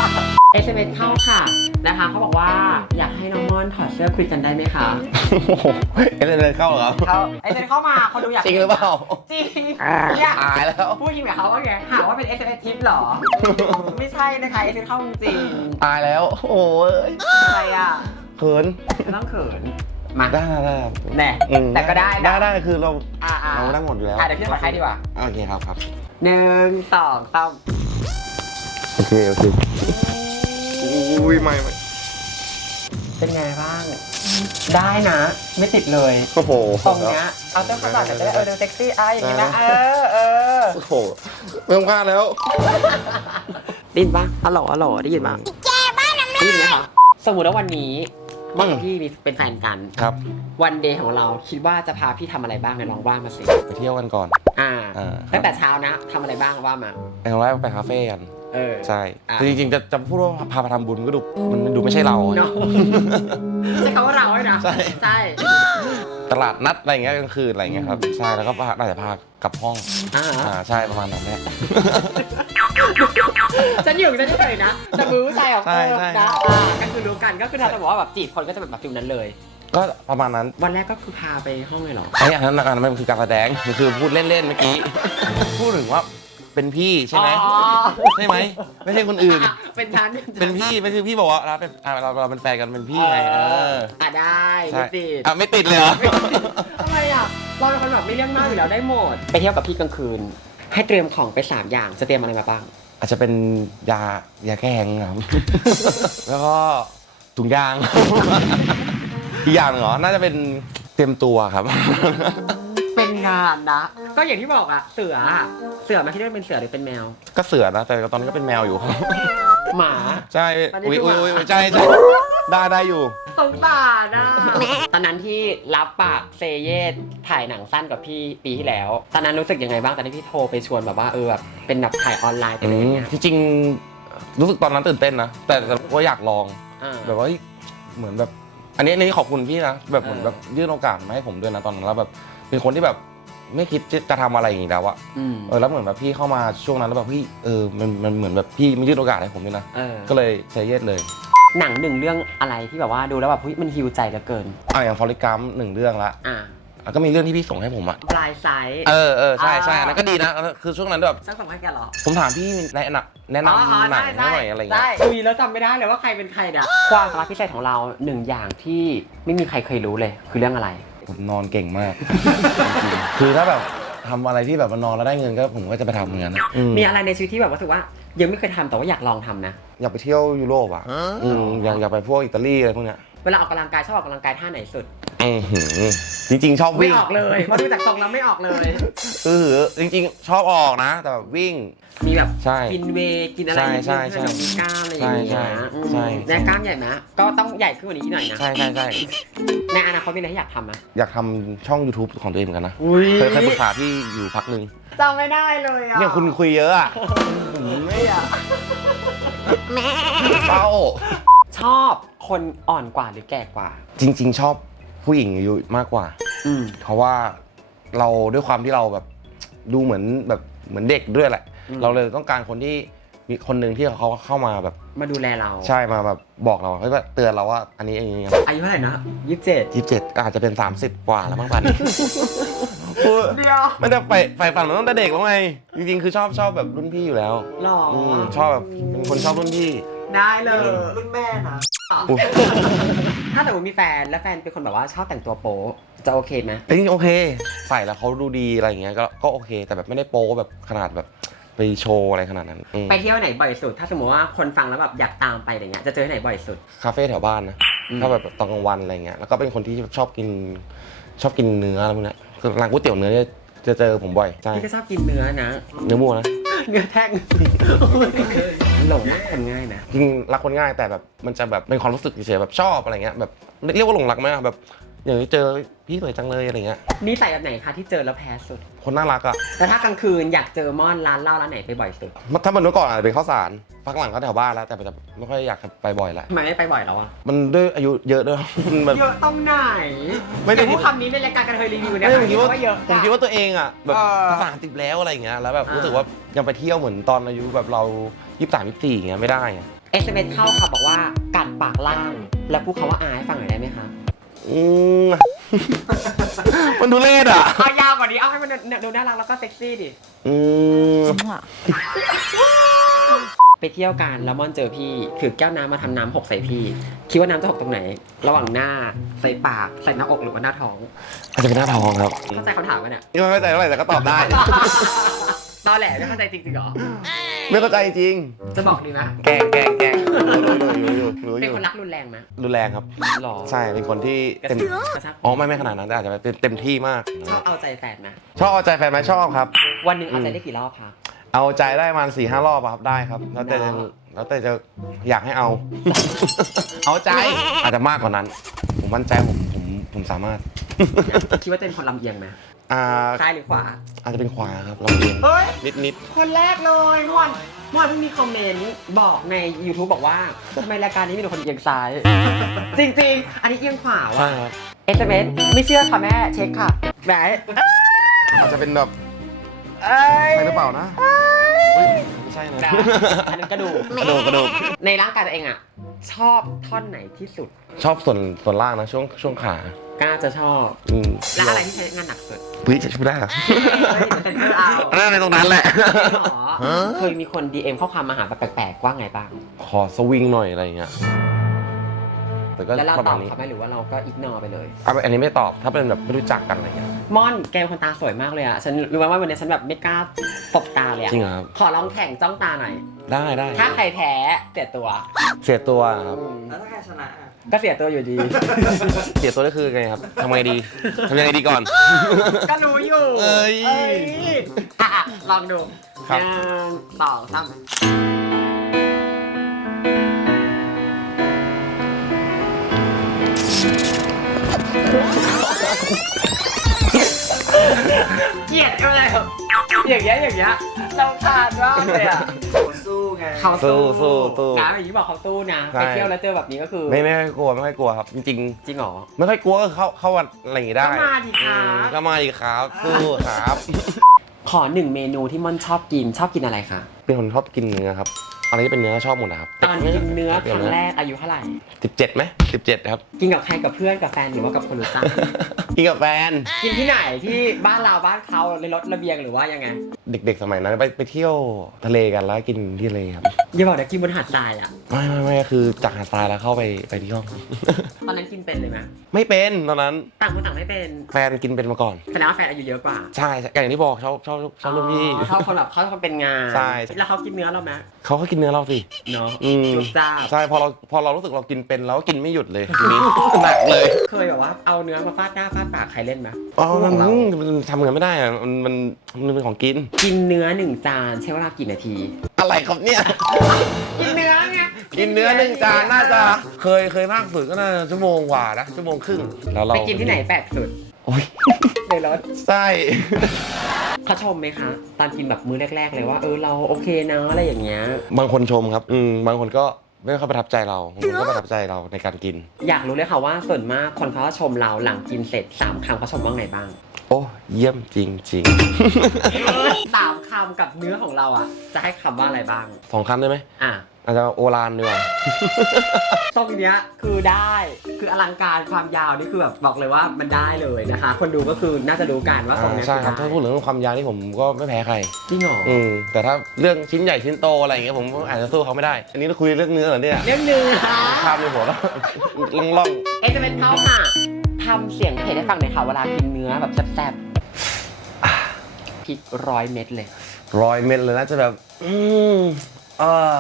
Speaker 1: เอส เอ็ม เอส เข้าค่ะนะคะเขาบอกว่าอยากให้น้องม่อนถอดเสื้อคุยกันได้ไหมคะ
Speaker 2: โอ้โหเอ็นเอ็นเข้าเหรอครับ
Speaker 1: เขาเอส เอ็ม เอส เข้ามาเขาดูอยาก
Speaker 2: จริงหรือเปล่า
Speaker 1: จริงเนี่ย
Speaker 2: ตายแล้ว
Speaker 1: พูดยิงกับเขาว่าไงหาว่าเป็น เอส เอ็ม เอส ทิปเหรอ ไม่ใช่นะคะเอส เอ็ม เอส เข้าจริง
Speaker 2: ตายแล้วโอ้ย
Speaker 1: อะไรอ่ะ
Speaker 2: เขิน
Speaker 1: ไม่ต้องเขินมา
Speaker 2: ได้ได้ครับ
Speaker 1: แน่
Speaker 2: อืม
Speaker 1: แต่ก็ได้
Speaker 2: ได้
Speaker 1: นะ
Speaker 2: ได้คือเรา
Speaker 1: อ่าอ่า
Speaker 2: เราได้หมดอยู่แล้ว
Speaker 1: อ่ะเดี๋ยวพี่ขอใครดีกว่า
Speaker 2: โอเคครับครับ
Speaker 1: หนึ่งสองสาม
Speaker 2: โอเคโอเคอุ้ยไม่ไม่
Speaker 1: เป็นไงบ้าง ได้นะ ไม่ติดเลย
Speaker 2: โอ้โห
Speaker 1: ตรงเนี้ยเอาเสื้อผ้าก่อนเดี๋ยวจะได้เออดูเซ็กซี่อ่ะอย่างนี้นะเออเออ
Speaker 2: โอ้โหไม่ต้องพลาดแล้ว
Speaker 1: ได้ยินปะฮัลโหลฮัลโหลได้ยินปะแกบ้านน้ำได้ยินไหมคะสมมติว่าวันนี้ม่อนกับพี่มีเป็นแฟนกัน
Speaker 2: ครับ
Speaker 1: วันเดย์ของเราคิดว่าจะพาพี่ทำอะไรบ้างไหนลองว่ามาสิ
Speaker 2: ไปเที่ยวกันก่อน
Speaker 1: อ่า
Speaker 2: อ่า
Speaker 1: ตั้งแต่เช้านะทำอะไรบ้างว่ามา
Speaker 2: ไปครั้งแรกไปคาเฟ่กัน
Speaker 1: เออ
Speaker 2: ใช่
Speaker 1: อ่ะ
Speaker 2: แต่จริงๆจะจะพูดว่าพาไปทำบุญก็ดูมันดูไม่ใช่เรา
Speaker 1: เนาะใช่คำว่าเราเลยนะ
Speaker 2: ใช่
Speaker 1: ใช่
Speaker 2: ตลาดนัดอะไรอย่างเงี้ยกลางคืนอะไรอย่างเงี้ยครับใช่แล้วก็พาน่าจะพากลับห้อง
Speaker 1: อ่า
Speaker 2: อ่าใช่ประมาณนั้นแหละ
Speaker 1: ฉันอยู่ฉันเฉยๆนะแต่มือผู้ชายของ
Speaker 2: ใช่
Speaker 1: เธอ
Speaker 2: ใช่
Speaker 1: นะอ่าก็คือรู้กันก็คือถ้าจะบอกว่าแบบจีบคนก็จะเป็นแบบฟิลนั้นเลย
Speaker 2: ก็ประมาณนั้น
Speaker 1: วันแรกก็คือพาไปห้องเลยเหรอ
Speaker 2: ไอ้อันนั้นอันนั้นมันคือการแสดงมันคือพูดเล่นๆเมื่อกี้ พูดถึงว่าเป็นพี่ใช่ไหม
Speaker 1: อ๋อ
Speaker 2: ใช่ไหมไม่ใช่คนอื่น
Speaker 1: อ่ะเป็นฉัน
Speaker 2: เป็นพี่ไม่คือพี่บอกว่าเราเป็นอ่ะเราเราเป็นแฟนกันเป็นพี่ไงเออ
Speaker 1: อ่ะได้
Speaker 2: ใช่
Speaker 1: ไม่ติด
Speaker 2: อ่ะไม่ติดเลยเหรอ
Speaker 1: ทำไมอ่ะเราเป็นคนแบบไม่เรื่องมากอยู่แล้วได้หมดไปเที่ยวกับพี่กลางคืน ให้เตรียมของไปสามอย่างจะเตรียมอะไรมาบ้าง
Speaker 2: อาจจะเป็นยายาแก้แห้งครับ แล้วก็ถุงยาง อีกอย่างหนึ่งเหรอน่าจะเป็นเตรียมตัวครับ
Speaker 1: เป็นงานนะ ก็อย่างที่บอกอะเสืออะเสือมาคิดว่าเป็นเสือหรือเป็นแมว
Speaker 2: ก็เสือนะแต่ตอนนี้ก็เป็นแมวอยู่ครับ
Speaker 1: หมา
Speaker 2: ใช่
Speaker 1: ตอนนี้
Speaker 2: อุ้ย
Speaker 1: คือ
Speaker 2: อุ้ย
Speaker 1: หมา
Speaker 2: อุ้ยใช่ใช่ได้ได้อยู่
Speaker 1: สงสารอะตอนนั้นที่รับปากเซเยสถ่ายหนังสั้นกับพี่ปีที่แล้ว ตอนนั้นรู้สึกยังไงบ้างตอนที่พี่โทรไปชวนแบบว่าเออแบบเป็นแบบถ่ายออนไลน์เป็นอะไรอย่างเงี้ย
Speaker 2: ที่จริงรู้สึกตอนนั้นตื่นเต้นนะ แต่แต่ก็อยากลอง
Speaker 1: อ่า
Speaker 2: แบบว่าเฮ้ยเหมือนแบบ อันนี้อันนี้ขอบคุณพี่นะแบบเหมือน
Speaker 1: เออ
Speaker 2: แบบยื่นโอกาสมาให้ผมด้วยนะตอนนั้นแล้วแบบเป็นคนที่แบบไม่คิดจะทำอะไรอย่างนี้แล้วอะ
Speaker 1: อืม
Speaker 2: เออแล้วเหมือนแบบพี่เข้ามาช่วงนั้นแล้วแบบพี่เออมันมันเหมือนแบบพี่ไม่ยื่นโอกาสให้ผมด้วยนะ
Speaker 1: เออ
Speaker 2: ก็เลยเซเยสเลย
Speaker 1: หนังหนึ่งเรื่องอะไรที่แบบว่าดูแล้วแบบเฮ้ยมันฮิวใจเหลือเกิน
Speaker 2: อ่ะอย่างฟอริกัมหนึ่งเรื่องละ
Speaker 1: อ่า
Speaker 2: แล้วก็มีเรื่องที่พี่ส่งให้ผมอะ
Speaker 1: ปลายไซส์
Speaker 2: เออเออใช่ใช่
Speaker 1: อ่า
Speaker 2: อันนั้นก็ดีนะคือช่วงนั้นแบบ
Speaker 1: ฉันส่งให้แกเหรอ
Speaker 2: ผมถามพี่แนะนำแนะนำหนังให้หน่อยอะไรอย่างเงี้ย
Speaker 1: ใช่คุยแล้วจำไม่ได้เลยว่าใครเป็นใครเนี่ยความสามารถพิเศษของเราหนึ่งอย่างที่ไม่มีใครเคยรู้เลย คือเรื่องอะไร
Speaker 2: ผมนอนเก่งมาก จริงๆคือถ้าแบบทำอะไรที่แบบมันนอนแล้วได้เงินก็ผมก็จะไปทำเหมือนกันนะอืม
Speaker 1: มีอะไรในชีวิตที่แบบรู้สึกว่า ยังไม่เคยทำแต่ว่าอยากลองทำนะ
Speaker 2: อยากไปเที่ยวยุโรปอ่ะอืมอยากอยากไปพวกอิตาลีอะไรพวกเนี้ย
Speaker 1: เวลาออกกำลังกายชอบออกกำลังกายท่าไหนสุด
Speaker 2: อือหือจริงๆ ชอบ
Speaker 1: ไม่
Speaker 2: วิ่ง
Speaker 1: ออกเลยเพราะดูจากทรงแล้วไม่ออกเลย
Speaker 2: เออจริงๆ ชอบออกนะ แต่แบบวิ่ง
Speaker 1: มีแบบ
Speaker 2: ใช่
Speaker 1: กินเวย์กินอะไร
Speaker 2: ใช่ใช่ใช่
Speaker 1: มีมีกล้ามอะไรอย่างเงี้ย
Speaker 2: ใช่
Speaker 1: อืม
Speaker 2: ใช่ใช่
Speaker 1: และกล้ามใหญ่ไหมก็ต้องใหญ่ขึ้นกว่านี้อีกหน่อยนะ
Speaker 2: ใช่ใช่ใช่
Speaker 1: ในอนาคตมีอะไรที่อยากทำไหม
Speaker 2: อยากทำช่อง YouTube ของตัวเองเหมือนกันนะ
Speaker 1: อุ้ย
Speaker 2: เคยเคยปรึกษาพี่อยู่พักหนึ่ง
Speaker 1: จำไม่ได้เลยอ่ะ
Speaker 2: เนี่ยคุณคุยเยอะอ่ะผมไม่อยากเศร้า
Speaker 1: ชอบคนอ่อนกว่าหรือแก่กว่า
Speaker 2: จริง ๆ ชอบผู้หญิงอายุมากกว่า
Speaker 1: อืม
Speaker 2: เพราะว่าเราด้วยความที่เราแบบดูเหมือนแบบเหมือนเด็กด้วยแหละ
Speaker 1: อืม
Speaker 2: เราเลยต้องการคนที่มีคนหนึ่งที่เขาเข้ามาแบบ
Speaker 1: มาดูแลเรา
Speaker 2: ใช่มาแบบบอกเราเฮ้ยแบบเตือนเราว่าอันนี้อย่างนี้
Speaker 1: อายุเท่าไหร่นะยี่สิบเจ็ด
Speaker 2: ยี่สิบเจ็ดอาจจะเป็นสามสิบกว่าแล้วมั้งปันพูด
Speaker 1: เดียว
Speaker 2: มันจะไปไฟฝันมันตั้งแต่เด็กแล้วไงจริงๆคือชอบชอบแบบรุ่นพี่อยู่แล้ว
Speaker 1: หล่อ
Speaker 2: อืมชอบแบบเป็นคนชอบรุ่นพี่
Speaker 1: ได้เลย
Speaker 3: รุ่นแม่นะ
Speaker 2: อุ๊ย
Speaker 1: ถ้าสมมติมีแฟนแล้วแฟนเป็นคนแบบว่าชอบแต่งตัวโป๊จะโอเคไหม
Speaker 2: เอ้ยโอเค ใส่แล้วเขาดูดีอะไรอย่างเงี้ยก็ก็โอเค แต่แบบไม่ได้โป๊แบบขนาดแบบไปโชว์อะไรขนาดนั้นอืม
Speaker 1: ไปเที่ยวไหนบ่อยสุด ถ้าสมมติว่าคนฟังแล้วแบบอยากตามไปอย่างเงี้ยจะเจอที่ไหนบ่อยสุด
Speaker 2: คาเฟ่แถวบ้านนะ
Speaker 1: อืม
Speaker 2: ถ้าแบบตอนกลางวันอะไรเงี้ยแล้วก็เป็นคนที่ชอบกินชอบกินเนื้ออะไรพวกเนี้ยคือร้านก๋วยเตี๋ยวเนื้อเนี่ยจะเจอผมบ่อยใช่
Speaker 1: พี่ก็ชอบกินเนื้อนะ
Speaker 2: เนื้อวัวนะ
Speaker 1: เนื้อแท่งหลงรักคนง่ายนะ
Speaker 2: จริงรักคนง่ายแต่แบบมันจะแบบเป็นความรู้สึกเฉยๆแบบชอบอะไรเงี้ยแบบเรียกว่าหลงรักไหมอะแบบอย่างนี้เจอพี่สวยจังเลยอะไรเงี้ย
Speaker 1: นี่ใส่แบบไหนคะที่เจอแล้วแพ้สุด
Speaker 2: คนน่ารักอ่ะ
Speaker 1: แล้วถ้ากลางคืนอยากเจอม่อนร้านเหล้าร้านไหนไปบ่อยสุด
Speaker 2: ถ้ามันเมื่อก่อนอาจจะเป็นข้าวสารพักหลังก็แถวบ้านแล้วแต่จะไม่ค่อยอยากไปบ่อยแล้ว
Speaker 1: ทำไมไม่ไปบ่อยแล้วอ่ะ
Speaker 2: มันด้วยอายุเยอะด้วย มันแบบ
Speaker 1: เยอะตรงไหน
Speaker 2: ไม่ได้
Speaker 1: อย่าพูดคำนี้ในรายการกระเทยรีวิวเนี่ย
Speaker 2: ไม่ผมคิดว่า
Speaker 1: เยอะ
Speaker 2: ผมคิดว่าตัวเองอ่ะแบบ
Speaker 1: เออ
Speaker 2: สามสิบแล้วอะไรอย่างเงี้ยแล้วแบบ
Speaker 1: อ่ารู้
Speaker 2: รู้สึกว่ายังไปเที่ยวเหมือนตอนอายุแบบเรายี่สิบสามยี่สิบสี่อย่างเงี้ยไม่ได้ไง
Speaker 1: เอสเอ็มเอสเข้าค่ะบอกว่ากัดปากล่าง แล้วพูดคำว่าอายฟังหน่อยได้ไหมคะ
Speaker 2: อืม มันดูเล่ดอ่ะ
Speaker 1: เอายาวกว่านี้เอาให้มันดูน่ารักแล้วก็เซ็กซี่ดิ
Speaker 2: อืม
Speaker 1: ไปเที่ยวกันแล้วม่อนเจอพี่ถือแก้วน้ำมาทำน้ำหกใส่พี่ คิดว่าน้ำจะหกตรงไหน ระหว่างหน้าใส่ปากใส่หน้าอกหรือว่าหน้าท้อง
Speaker 2: อาจจะเป็นหน้าทองครับ
Speaker 1: เข้าใจคำถามกันเนี่ย
Speaker 2: นี่ไม่เข้าใจเท่าไหร่แต่ก็ตอบได้
Speaker 1: ตอนแหละไม่เข้าใจจริงๆเหรอ
Speaker 2: ไม่เข้าใจจริง
Speaker 1: จะบอกดีไหม
Speaker 2: แกงแกงแกงรู้อยู่รู้อยู่รู้อ
Speaker 1: เป็น
Speaker 2: ยู่
Speaker 1: คนรักรุนแรงไหม
Speaker 2: รุนแรงครับ
Speaker 1: หรอ
Speaker 2: ใช่ เป็นคนที่
Speaker 1: กระ
Speaker 2: เต็ม
Speaker 1: กระชัก
Speaker 2: อ๋อไม่ไม่ขนาดนั้นแต่อาจจะเป็นเต็มที่มาก
Speaker 1: ชอบเอาใจแฟนไหม
Speaker 2: ชอบเอาใจแฟนไหมชอบครับ
Speaker 1: วันหนึ่งเอาใจได้กี่รอบคะ
Speaker 2: เอาใจได้ประมาณสี่ห้ารอบอะครับได้ครับ แล้วแต่จะ
Speaker 1: เนอะ
Speaker 2: แล้วแต่จะอยากให้เอา เอาใจอาจจะมากกว่านั้น ผมมั่นใจผมผมผมสามารถ
Speaker 1: คิดว่าจะเป็นคนลำเอียงไหม
Speaker 2: อ่า
Speaker 1: ซ้ายหรือขวา
Speaker 2: อาจจะเป็นขวาครับลองเรียน
Speaker 1: เฮ้ย
Speaker 2: นิดนิด
Speaker 1: คนแรกเลยเมื่อวานเมื่อวานเพิ่งมีคอมเมนต์บอกใน YouTube บอกว่าทำไมรายการนี้มีแต่คนเอียงซ้าย จริงๆ อันนี้เอียงขวา
Speaker 2: ใช่
Speaker 1: ว่ะ
Speaker 2: ครับ
Speaker 1: เอสเอ็มเอสไม่เชื่อค่ะแม่เช็คค่ะไหน
Speaker 2: อาจจะเป็นแบบ
Speaker 1: เอ้ย
Speaker 2: ใช่หรือเปล่านะเฮ้ยไม่ใช่นะ
Speaker 1: นะอันนั้นกระดูก
Speaker 2: กระดูกกระดูก
Speaker 1: ในร่างกายตัวเองอ่ะ ชอบท่อนไหนที่สุด
Speaker 2: ชอบส่วนส่วนล่างนะช่วงช่วงขาก
Speaker 1: ล้าจะชอบ
Speaker 2: อืม
Speaker 1: และอะไรที่ใช้งานหนักสุด
Speaker 2: เฮ้ยจะช่วยได้เหรอ
Speaker 1: เฮ้ยเดี๋ยวเซ็นเซอร์เอา
Speaker 2: นั่นในตรงนั้นแหละ
Speaker 1: หรอเคยมีคน ดี เอ็ม ข้อความมาหาแบบแปลกๆว่าไงบ้าง
Speaker 2: ขอสวิงหน่อยอะไรอย่างเงี้ยแต่ก็
Speaker 1: แล้วเรา
Speaker 2: ประ
Speaker 1: ต
Speaker 2: มา
Speaker 1: อ
Speaker 2: ณ
Speaker 1: บ
Speaker 2: นี้
Speaker 1: เขาไหมหรือว่าเราก็อิกนอไปเลย
Speaker 2: อ่ะอันนี้ไม่ตอบถ้าเป็นแบบไม่รู้จักกันอะไรเงี้ย
Speaker 1: ม่อนแกเป็นคนตาสวยมากเลยอ่ะ ฉันรู้ไหมว่าวันนี้ฉันแบบไม่กล้าตบตาเลยอ่ะ
Speaker 2: จริงเหรอครับ
Speaker 1: ขอลองแข่งจ้องตาหน่อย
Speaker 2: ได้ได้
Speaker 1: ถ้าใครแพ้เสียตัว
Speaker 2: เสียตัวครับ
Speaker 3: แล้วถ้าใครชนะอะ
Speaker 1: ก็เสียตัวอยู่ดี
Speaker 2: เสียตัวก็คือไงครับทำไงดีทำยังไงดีก่อน
Speaker 1: ก็รู้อยู่
Speaker 2: เอ้ย
Speaker 1: อ่ะอ่ะลองดู
Speaker 2: ครับ
Speaker 1: หนึ่งสองสามเกลียดอะไรแบบอย่างเงี้ยอย่างเงี้ยเราทานมากเลยอ่ะ
Speaker 3: เขาสู้ไง
Speaker 1: เขาสู้
Speaker 2: สู้สู้
Speaker 1: นะอย่างที่บอกเขาสู้นะ
Speaker 2: ใช่
Speaker 1: ไปเที่ยวแล้วเจอแบบนี้ก็คือ
Speaker 2: ไม่ไม่ค่อยกลัวไม่ค่อยกลัวครับ จริง
Speaker 1: จริงเหรอ
Speaker 2: ๆ ไม่ค่อยกลัวก็เข้าเข้าวัดอะไรอย่างงี้ได้
Speaker 1: ก็มาดิครับ
Speaker 2: อืมก็มาดิครับสู้ครับ
Speaker 1: ขอหนึ่งเมนูที่ม่อนชอบกินชอบกินอะไรคะ
Speaker 2: เป็นคนชอบกินเนื้อครับอะไรที่เป็นเนื้อชอบหมดนะครับ
Speaker 1: ตอนกินเนื้อครั้งแรกอายุเท่าไหร่
Speaker 2: สิบเจ็ดไหมสิบเจ็ดครับ
Speaker 1: กินกับใครกับเพื่อนกับแฟนหรือว่ากับคนรู้จัก
Speaker 2: กินกับแฟน
Speaker 1: กินที่ไหนที่บ้านเราบ้านเขาในรถระเบียงหรือว่ายังไง
Speaker 2: เด็กๆสมัยนั้นไปไปเที่ยวทะเลกันแล้วกินที่ทะเลครับ
Speaker 1: อย่าบอกเดี๋ยวกินบนหาดทรายอ่ะ
Speaker 2: ไม่ไม่ไม่คือจากหาดทรายแล้วเข้าไปไปที่ห้อง
Speaker 1: ตอนนั้นกินเป็นเลยไหม
Speaker 2: ไม่เป็นตอนนั้น
Speaker 1: ต่างคนต่างไม่เป็น
Speaker 2: แฟนกินเป็นมาก่อน
Speaker 1: แสดงว่าแฟนอายุเยอะกว่า
Speaker 2: ใช่ใช่อย่างที่บอกชอบชอบชอบรุ่นพี่
Speaker 1: อ๋อชอบคนแบบเขาคนเป็นงาน
Speaker 2: ใช่
Speaker 1: แล้วเขากินเนื้อเราไหม
Speaker 2: เขาก็กินเนื้อเราสิ
Speaker 1: เนาะ
Speaker 2: อืม
Speaker 1: จุดจ้า
Speaker 2: ใช่พอเราพอเรารู้สึกเรากินเป็นเราก็กินไม่หยุดเลยทีนี้ หนักเลย
Speaker 1: เคยแบบว่าเอาเนื้อมาฟาดหน้าฟาดปากใครเล่นไหม
Speaker 2: อ๋อมัน
Speaker 1: เรา
Speaker 2: มันทำเงินไม่ได้อะมันมันมันเป็นของกิน
Speaker 1: กินเนื้อหนึ่งจานใช้เวลากี่นาที
Speaker 2: อะไรครับเนี่ย
Speaker 1: กินเนื้อไง
Speaker 2: กินเนื้อหนึ่งจานน่าจะเคยเคยมากสุดก็น่าจะชั่วโมงกว่านะชั่วโมงครึ่งแล้วเรา
Speaker 1: ไปกินที่ไหนแปลกสุด
Speaker 2: โอ้ย
Speaker 1: ในรถ
Speaker 2: ใช่
Speaker 1: เขาชมไหมคะ ตอนกินแบบมื้อแรก ๆ เลยว่าเออเราโอเคนะอะไรอย่างเงี้ย
Speaker 2: บางคนชมครับอืมบางคนก็ไม่ค่อยประทับใจเราบางคนก็ประทับใจเราในการกิน
Speaker 1: อยากรู้เลยค่ะว่าส่วนมากคนเขาจะชมเราหลังกินเสร็จสามคำเขาชมว่าไงบ้าง
Speaker 2: โอ้เยี่ยมจริง
Speaker 1: สามคำกับเนื้อของเราอ่ะ จะให้คำว่าอะไรบ้าง
Speaker 2: ๆ สองคำได้ไหม
Speaker 1: อ่ะ
Speaker 2: อาจจะโอรานดีกว่า
Speaker 1: ตรงเนี้ยคือได้คืออลังการความยาวนี่คือแบบบอกเลยว่ามันได้เลยนะคะ คนดูก็คือน่าจะรู้กันว่าตรงเนี้ย
Speaker 2: ใช่
Speaker 1: คือ
Speaker 2: ครับ
Speaker 1: ได้
Speaker 2: ถ้าพูดถึงเรื่องความยาวนี่ผมก็ไม่แพ้ใคร
Speaker 1: จริงเหรอ
Speaker 2: อืมแต่ถ้าเรื่องชิ้นใหญ่ชิ้นโตอะไรอย่างเงี้ยผมอาจจะสู้เขาไม่ได้ อันนี้เราคุยเรื่องเนื้อเหรอเนี่ย
Speaker 1: เรื่องหนึ่งค่ะ
Speaker 2: ข้ามในหัวแล้วล่องล่อง
Speaker 1: เอ็กซ์เป็นเข้าค่ะทำเสียงเผ็ดให้ฟังหน่อยค่ะเวลากินเนื้อแบบแซ่บๆพริกร้อยเม็ดเลย
Speaker 2: ร้อยเม็ดเลยนะจะแบบ อืมอ่า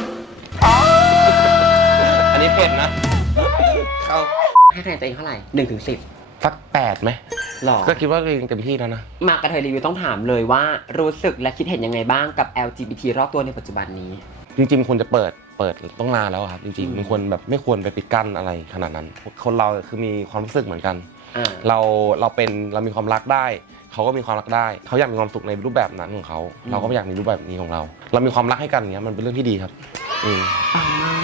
Speaker 2: อันนี้เผ็ดนะเข้า
Speaker 1: ให้คะแนนตัวเองเท่าไหร่หนึ่งถึงสิบ
Speaker 2: สักแปดไหม
Speaker 1: หรอ
Speaker 2: ก็คิดว่าตัวเองเต็มที่แล้วนะ
Speaker 1: มากระเทยรีวิวต้องถามเลยว่ารู้สึกและคิดเห็นยังไงบ้างกับ แอล จี บี ที รอบตัวในปัจจุบันนี้
Speaker 2: จริงๆควรจะเปิดเปิดต้องนานแล้วอะครับ จริง
Speaker 1: อืม
Speaker 2: ๆมันควรแบบไม่ควรไปปิดกั้นอะไรขนาดนั้น คนเราคือมีความรู้สึกเหมือนกัน
Speaker 1: อ่า
Speaker 2: เราเราเป็นเรามีความรักได้ เขาก็มีความรักได้ เขาอยากมีความสุขในรูปแบบนั้นของเขา
Speaker 1: อืม
Speaker 2: เราก็อยากมีรูปแบบนี้ของเรา เรามีความรักให้กันอย่างเงี้ยมันเป็นเรื่องที่ดีครับอืม
Speaker 1: ปังมาก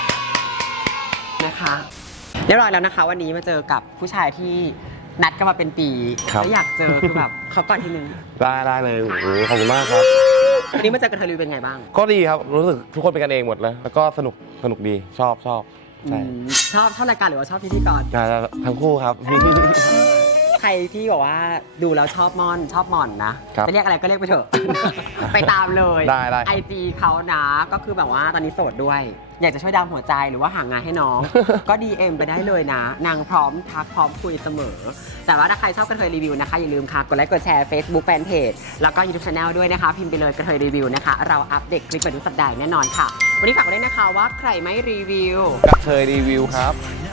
Speaker 1: นะคะเรียบร้อยแล้วนะคะ วันนี้มาเจอกับผู้ชายที่นัดกันมาเป็นปี
Speaker 2: ครับ
Speaker 1: แล้วอยากเจอคือแบบเขาก่อนทีนึง
Speaker 2: ได้ได้เลยโอ้โหขอบคุณมากครับ
Speaker 1: วันนี้มาเจอกันเธอรีวิวเป็นไงบ้าง
Speaker 2: ก็ดีครับรู้สึกทุกคนเป็นกันเองหมดเลยแล้วก็สนุกสนุกดีชอบชอบใช่
Speaker 1: อืมชอบชอบรายการหรือว่าชอบพิธีกร
Speaker 2: อ่าทั้งคู่ครับ
Speaker 1: ใครที่บอกว่าดูแล้วชอบมอนชอบหม่อนนะครับ จะเรียกอะไรก็เรียกไปเถอะ ไปตามเลย
Speaker 2: ได้ได้
Speaker 1: ไอจีเขานะก็คือแบบว่าตอนนี้โสดด้วย อยากจะช่วยดามหัวใจหรือว่าหางานให้น้อง ก็ ดี เอ็ม ไปได้เลยนะ นางพร้อมทักพร้อมคุยเสมอ แต่ว่าถ้าใครชอบกระเทยรีวิวนะคะ อย่าลืมค่ะกดไลค์กดแชร์ Facebook Fanpage แล้วก็ YouTube Channel ด้วยนะคะ พิมพ์ไปเลยกระเทยรีวิวนะคะ เราอัปเดตคลิปกันทุกสัปดาห์แน่นอนค่ะ วันนี้ฝากไว้ด้วยนะคะว่าใครไม่รีวิว
Speaker 2: กระเทยรีวิวครับ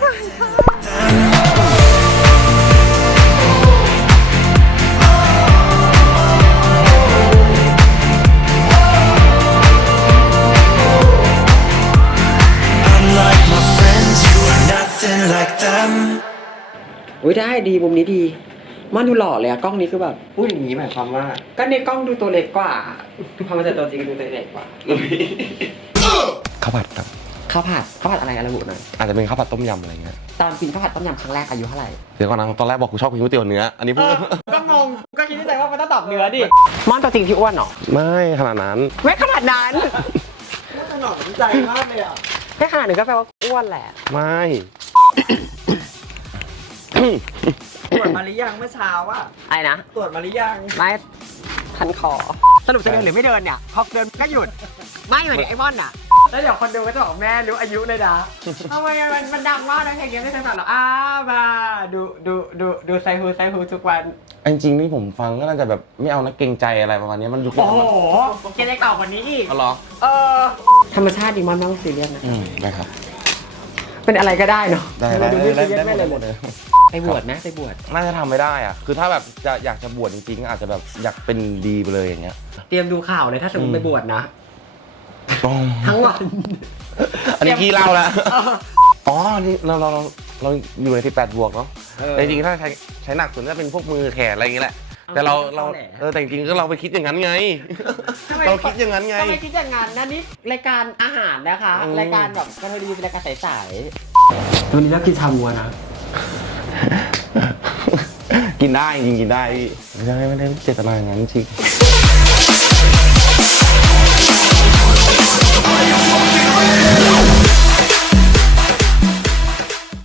Speaker 4: Unlike my friends, you are nothing like them.
Speaker 1: อุ้ยได้ดีมุมนี้ดีมันดูหล่อเลยอะกล้องนี้คือแบบ
Speaker 3: พูดอย่างนี้หมายความว่า
Speaker 1: ก็ในกล้องดูตัวเล็กกว่าพอมาเจอตัวจริงดูตัวเล็กกว่า
Speaker 2: ข้าวผัดครับ
Speaker 1: ข้าวผัดข้าวผัดอะไรกันระบุหน่อย
Speaker 2: อาจจะเป็นข้าวผัดต้มยำอะไรเงี้ย
Speaker 1: ตอนกินข้าวผัดต้มยำครั้งแรกอายุเท่าไหร่
Speaker 2: เดี๋ยวก่อนนะตอนแรกบอกกูชอบกินก๋วยเตี๋ยวเนื้ออันนี้พูด
Speaker 1: ก็งงก็คิดในใจว่ามันต้องตอบเนื้อดิมอนตัวจริงพี่อ้วนเหรอ
Speaker 2: ไม่ขนาดนั้น
Speaker 1: ไม่ขนาดนั้น
Speaker 3: ถนอมใจมากเลยอ่ะ
Speaker 1: ไม่ขนาดหนึ่งก็แปลว่าอ้วนแหละ
Speaker 2: ไม่
Speaker 3: ตรวจมาหรือยังเมื่อเช้าอ่ะ
Speaker 1: ไอ้นะ
Speaker 3: ตรวจมาหรือยัง
Speaker 1: ไม่พันคอสรุปจะเดินหรือไม่เดินเนี่ยพอเดินก็หยุดไม่หมายถึงไอ้มอนอะแล้วเดี๋ยวคนดูก็จะบอกแม่รู้อายุเลยนะทำไมอะมันมันดังมากนะเพลงนี้ไม่เคยฟังหรอกอ้ามาดูดูดูดูไซฮูไซฮูทุกวัน
Speaker 2: จริงๆนี่ผมฟังก็น่าจะแบบไม่เอานะเกรงใจอะไรประมาณนี้มันดู
Speaker 1: โอ้โหเกณฑ์เก่ากว่านี้อีก
Speaker 2: อ๋อเหรอ
Speaker 1: เออธรรมชาติดีมากไม่ต้องซีเรียสนะ
Speaker 2: อืมได้ครับ
Speaker 1: เป็นอะไรก็ได้เนาะ
Speaker 2: ได้ได้
Speaker 1: ดู
Speaker 2: ได้
Speaker 1: ซีเรียส
Speaker 2: ได้
Speaker 1: ไม่
Speaker 2: หมด
Speaker 1: เล
Speaker 2: ได้
Speaker 1: ย
Speaker 2: หมดเลย
Speaker 1: ไปบวชนะไปบวช
Speaker 2: น่าจะทำไม่ได้อ่ะคือถ้าแบบจะอยากจะบวชจริงๆอาจจะแบบอยากเป็นดีไปเลยอย่างเงี้ย
Speaker 1: เตรียมดูข่าวเลยถ้าสมมติไปบวชนะ
Speaker 2: อ๋อ
Speaker 1: ทั้งวัน
Speaker 2: อันนี้ขี้เล่าแล้ว
Speaker 1: เออ
Speaker 2: อ๋อนี่เราเราเราเราอยู่ในสิบแปดบวกเนาะ
Speaker 1: เออ
Speaker 2: แต่จริงๆถ้าใช้ใช้หนักสุดน่าจะเป็นพวกมือแขนอะไรอย่างเงี้ยแหละ
Speaker 1: เอา
Speaker 2: แต่เรา
Speaker 1: เข้า
Speaker 2: เรา
Speaker 1: แหละ
Speaker 2: เออแต่จริงๆก็เราไปคิดอย่างนั้นไง
Speaker 1: ทำไม
Speaker 2: เราคิดอย่างนั้นไง
Speaker 1: ทำไมคิดอย่างนั้นนะนี่รายการอาหารนะคะ
Speaker 2: อืม
Speaker 1: รายการแบบกระเทยรีวิวเป็นรายการใสๆวันนี้เรากินชาวัวนะ
Speaker 2: กินได้จริงๆกินได้พี่ไม่ได้ไม่ได้เจตนาอย่างนั้นจริง